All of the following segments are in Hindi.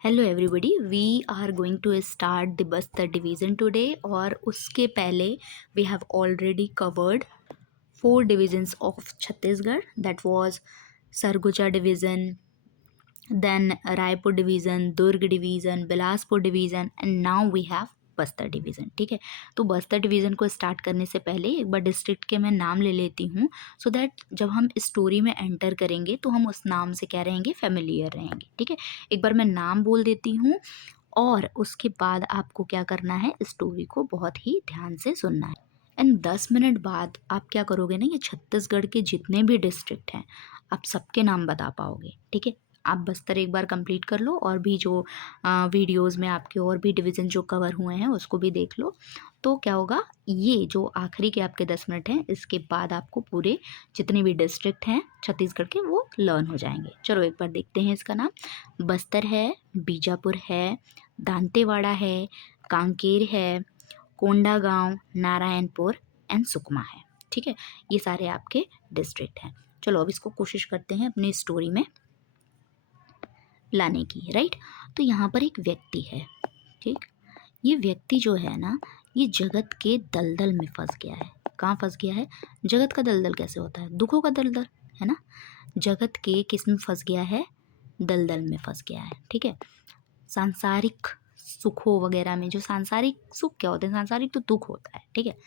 Hello everybody, we are going to start the Bastar division today. और उसके पहले we have already covered 4 divisions of Chhattisgarh, that was Surguja division, then Raipur division, Durg division, Bilaspur division and now we have Bastar division. ठीक है, तो बस्तर डिवीज़न को स्टार्ट करने से पहले एक बार डिस्ट्रिक्ट के मैं नाम ले लेती हूँ, सो दैट जब हम स्टोरी में एंटर करेंगे तो हम उस नाम से क्या रहेंगे, फेमिलियर रहेंगे। ठीक है, एक बार मैं नाम बोल देती हूँ और उसके बाद आपको क्या करना है, स्टोरी को बहुत ही ध्यान से सुनना है। एंड 10 मिनट बाद आप क्या करोगे ना, ये छत्तीसगढ़ के जितने भी डिस्ट्रिक्ट हैं आप सबके नाम बता पाओगे। ठीक है, आप बस्तर एक बार कंप्लीट कर लो और भी जो वीडियोस में आपके और भी डिवीज़न जो कवर हुए हैं उसको भी देख लो। तो क्या होगा, ये जो आखिरी के आपके 10 मिनट हैं इसके बाद आपको पूरे जितने भी डिस्ट्रिक्ट हैं छत्तीसगढ़ के वो लर्न हो जाएंगे। चलो एक बार देखते हैं इसका नाम। बस्तर है, बीजापुर है, दांतेवाड़ा है, कांकेर है, कोंडागांव, नारायणपुर एंड सुकमा है। ठीक है, ये सारे आपके डिस्ट्रिक्ट हैं। चलो अब इसको कोशिश करते हैं अपनी स्टोरी में लाने की। राइट, तो यहाँ पर एक व्यक्ति है। ठीक, ये व्यक्ति जो है ना, ये जगत के दलदल में फंस गया है। कहाँ फंस गया है? जगत का दलदल कैसे होता है? दुखों का दलदल, है ना। जगत के किस में फंस गया है? दलदल में फंस गया है। ठीक है, सांसारिक सुखों वगैरह में, जो सांसारिक सुख क्या होते हैं, सांसारिक तो दुख होता है। ठीक है,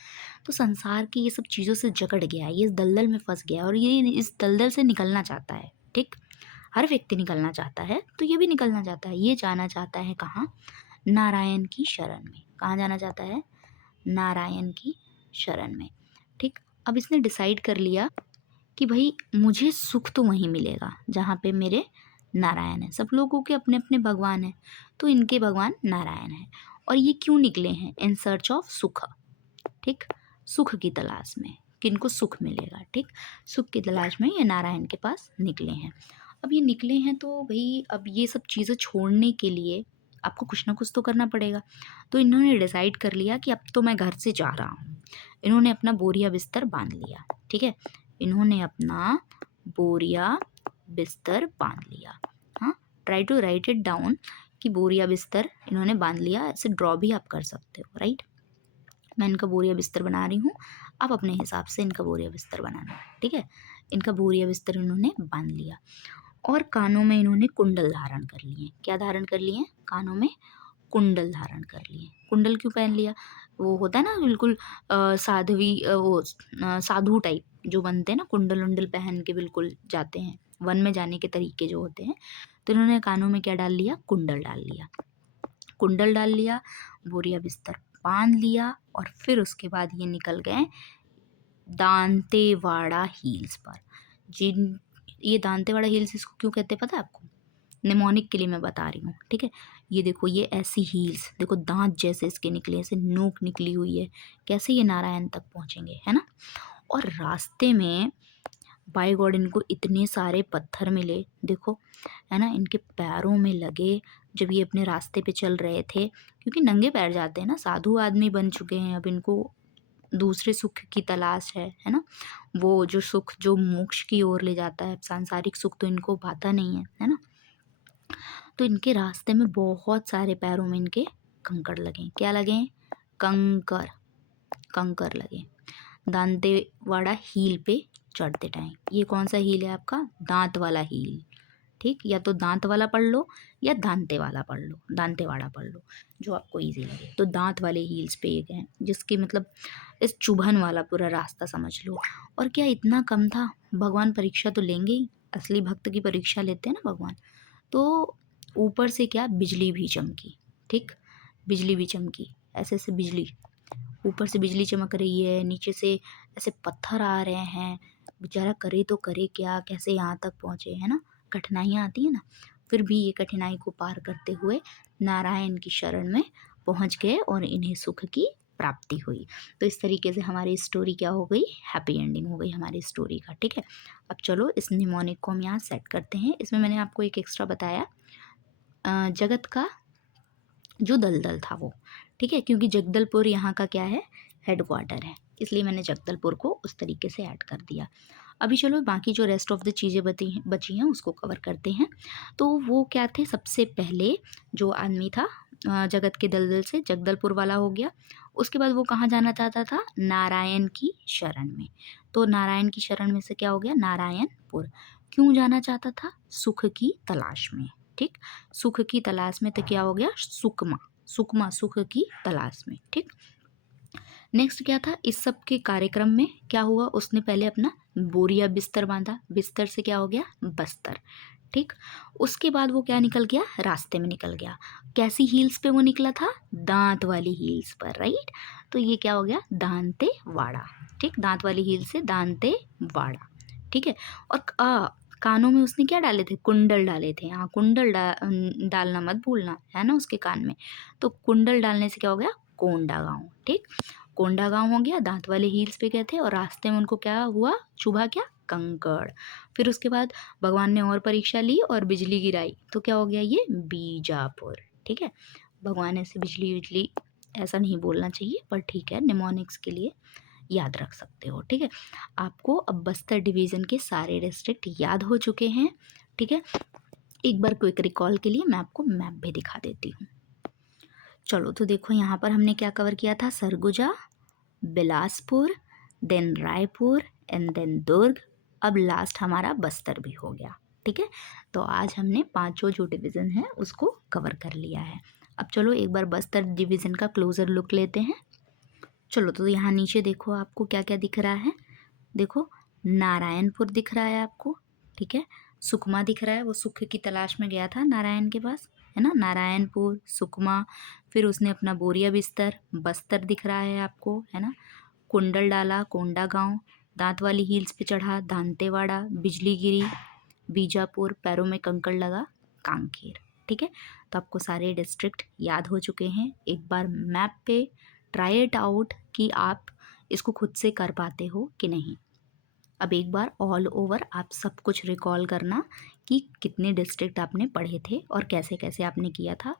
तो संसार की ये सब चीज़ों से जकड़ गया है, ये इस दलदल में फंस गया है और ये इस दलदल से निकलना चाहता है। ठीक, हर व्यक्ति निकलना चाहता है, तो ये भी निकलना चाहता है। ये जाना चाहता है कहाँ? नारायण की शरण में। कहाँ जाना चाहता है? नारायण की शरण में। ठीक, अब इसने डिसाइड कर लिया कि भाई मुझे सुख तो वहीं मिलेगा जहाँ पे मेरे नारायण है। सब लोगों के अपने अपने भगवान हैं, तो इनके भगवान नारायण हैं। और ये क्यों निकले हैं? इन सर्च ऑफ सुख। ठीक, सुख की तलाश में, किनको सुख मिलेगा। ठीक, सुख की तलाश में ये नारायण के पास निकले हैं। अब ये निकले हैं तो भाई अब ये सब चीज़ें छोड़ने के लिए आपको कुछ ना कुछ तो करना पड़ेगा। तो इन्होंने डिसाइड कर लिया कि अब तो मैं घर से जा रहा हूँ। इन्होंने अपना बोरिया बिस्तर बांध लिया। ठीक है, इन्होंने अपना बोरिया बिस्तर बांध लिया। हाँ, try to write it down कि बोरिया बिस्तर इन्होंने बांध लिया। ऐसे ड्रॉ भी आप कर सकते हो। राइट, मैं इनका बोरिया बिस्तर बना रही हूँ, आप अपने हिसाब से इनका बोरिया बिस्तर बनाना। ठीक है, इनका बोरिया बिस्तर इन्होंने बांध लिया और कानों में इन्होंने कुंडल धारण कर लिए। क्या धारण कर लिए? कानों में कुंडल धारण कर लिए। कुंडल क्यों पहन लिया? वो होता है ना बिल्कुल साधु टाइप जो बनते हैं ना, कुंडल उंडल पहन के बिल्कुल जाते हैं, वन में जाने के तरीके जो होते हैं। तो इन्होंने कानों में क्या डाल लिया? कुंडल डाल लिया। कुंडल डाल लिया, बोरिया बिस्तर बांध लिया और फिर उसके बाद ये निकल गए दांतेवाड़ा हिल्स पर। जिन ये दांतेवाड़ा हिल्स इसको क्यों कहते हैं पता है आपको? निमोनिक के लिए मैं बता रही हूँ। ठीक है, ये देखो, ये ऐसी हील्स देखो, दांत जैसे इसके निकले, ऐसे नोक निकली हुई है। कैसे ये नारायण तक पहुँचेंगे, है ना। और रास्ते में बाय गॉड इनको इतने सारे पत्थर मिले, देखो, है ना, इनके पैरों में लगे जब ये अपने रास्ते पे चल रहे थे, क्योंकि नंगे पैर जाते हैं ना, साधु आदमी बन चुके हैं। अब इनको दूसरे सुख की तलाश है ना। वो जो सुख जो मोक्ष की ओर ले जाता है, सांसारिक सुख तो इनको भाता नहीं है ना। तो इनके रास्ते में बहुत सारे पैरों में इनके कंकड़ लगे। क्या लगे? कंकर, कंकर लगे दांतेवाड़ा हील पे चढ़ते टाइम। ये कौन सा हील है आपका? दांत वाला हील। ठीक, या तो दांत वाला पढ़ लो या दांते वाला पढ़ लो, दांतेवाड़ा पढ़ लो, जो आपको इजी लगे। तो दांत वाले हील्स पे एक हैं जिसके मतलब इस चुभन वाला पूरा रास्ता समझ लो। और क्या इतना कम था? भगवान परीक्षा तो लेंगे ही, असली भक्त की परीक्षा लेते हैं ना भगवान। तो ऊपर से क्या, बिजली भी चमकी। ठीक, बिजली भी चमकी, ऐसे ऐसे बिजली, ऊपर से बिजली चमक रही है, नीचे से ऐसे पत्थर आ रहे हैं। बेचारा करे तो करे क्या, कैसे यहाँ तक पहुँचे, है ना। कठिनाइयाँ आती है ना, फिर भी ये कठिनाई को पार करते हुए नारायण की शरण में पहुँच गए और इन्हें सुख की प्राप्ति हुई। तो इस तरीके से हमारी स्टोरी क्या हो गई? हैप्पी एंडिंग हो गई हमारी स्टोरी का। ठीक है, अब चलो इस निमोनिक को हम यहाँ सेट करते हैं। इसमें मैंने आपको एक एक्स्ट्रा बताया, जगत का जो दलदल था वो। ठीक है, क्योंकि जगदलपुर यहाँ का क्या है? हेडक्वार्टर है, इसलिए मैंने जगदलपुर को उस तरीके से ऐड कर दिया। अभी चलो बाकी जो रेस्ट ऑफ द चीज़ें बची हैं उसको कवर करते हैं। तो वो क्या थे, सबसे पहले जो आदमी था जगत के दलदल से जगदलपुर वाला हो गया। उसके बाद वो कहाँ जाना चाहता था, नारायण की शरण में। तो नारायण की शरण में से क्या हो गया, नारायणपुर। क्यों जाना चाहता था, सुख की तलाश में। ठीक, सुख की तलाश में तो क्या हो गया, सुकमा। सुकमा सुख की तलाश में। ठीक, नेक्स्ट क्या था, इस सब के कार्यक्रम में क्या हुआ, उसने पहले अपना बोरिया बिस्तर बांधा, बिस्तर से क्या हो गया, बस्तर। ठीक, उसके बाद वो क्या निकल गया, रास्ते में निकल गया। कैसी हील्स पे वो निकला था, दांत वाली हील्स पर, राइट। तो ये क्या हो गया, दांतेवाड़ा। ठीक, दांत वाली हील से दांतेवाड़ा। ठीक है, और कानों में उसने क्या डाले थे, कुंडल डाले थे। हाँ, कुंडल डालना मत भूलना, है ना, उसके कान में। तो कुंडल डालने से क्या हो गया, कोंडागांव। ठीक, कोंडागांव हो गया, दांत वाले हील्स पे गए थे और रास्ते में उनको क्या हुआ, चुभा क्या, कंकड़। फिर उसके बाद भगवान ने और परीक्षा ली और बिजली गिराई, तो क्या हो गया, ये बीजापुर। ठीक है, भगवान ऐसे बिजली बिजली ऐसा नहीं बोलना चाहिए, पर ठीक है, निमोनिक्स के लिए याद रख सकते हो। ठीक है, आपको अब बस्तर डिवीज़न के सारे डिस्ट्रिक्ट याद हो चुके हैं। ठीक है, एक बार क्विक रिकॉल के लिए मैं आपको मैप भी दिखा देती हूँ। चलो, तो देखो यहाँ पर हमने क्या कवर किया था, Surguja, Bilaspur, then Raipur and then Durg. अब लास्ट हमारा बस्तर भी हो गया। ठीक है, तो आज हमने पांचों जो डिवीज़न है उसको कवर कर लिया है। अब चलो एक बार बस्तर डिवीज़न का क्लोज़र लुक लेते हैं। चलो, तो यहाँ नीचे देखो आपको क्या क्या दिख रहा है। देखो, नारायणपुर दिख रहा है आपको। ठीक है, सुकमा दिख रहा है, वो सुख की तलाश में गया था नारायण के पास, है ना, नारायणपुर, सुकमा। फिर उसने अपना बोरिया बिस्तर, बस्तर दिख रहा है आपको, है ना। कुंडल डाला, कोंडागांव। दांत वाली हील्स पे चढ़ा, दांतेवाड़ा। बिजली गिरी, बीजापुर। पैरों में कंकड़ लगा, कांकेर। ठीक है, तो आपको सारे डिस्ट्रिक्ट याद हो चुके हैं। एक बार मैप पे ट्राई इट आउट कि आप इसको खुद से कर पाते हो कि नहीं। अब एक बार ऑल ओवर आप सब कुछ रिकॉल करना कि कितने डिस्ट्रिक्ट आपने पढ़े थे और कैसे कैसे आपने किया था।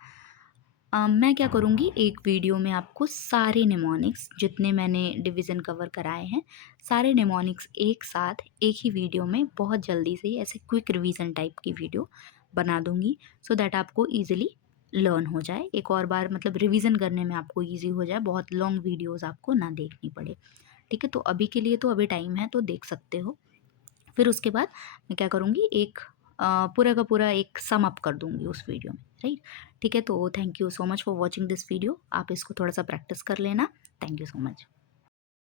मैं क्या करूँगी, एक वीडियो में आपको सारे निमोनिक्स जितने मैंने डिवीज़न कवर कराए हैं, सारे निमोनिक्स एक साथ एक ही वीडियो में बहुत जल्दी से ही ऐसे क्विक रिवीजन टाइप की वीडियो बना दूँगी, सो दैट आपको ईज़िली लर्न हो जाए। एक और बार मतलब रिवीजन करने में आपको ईज़ी हो जाए, बहुत लॉन्ग वीडियोज़ आपको ना देखनी पड़े। ठीक है, तो अभी के लिए तो अभी टाइम है तो देख सकते हो। फिर उसके बाद मैं क्या करूँगी, एक पूरा का पूरा एक सम अप कर दूँगी उस वीडियो में, राइट। ठीक है, तो thank you so much for watching this video. आप इसको थोड़ा सा प्रैक्टिस कर लेना। Thank you so much.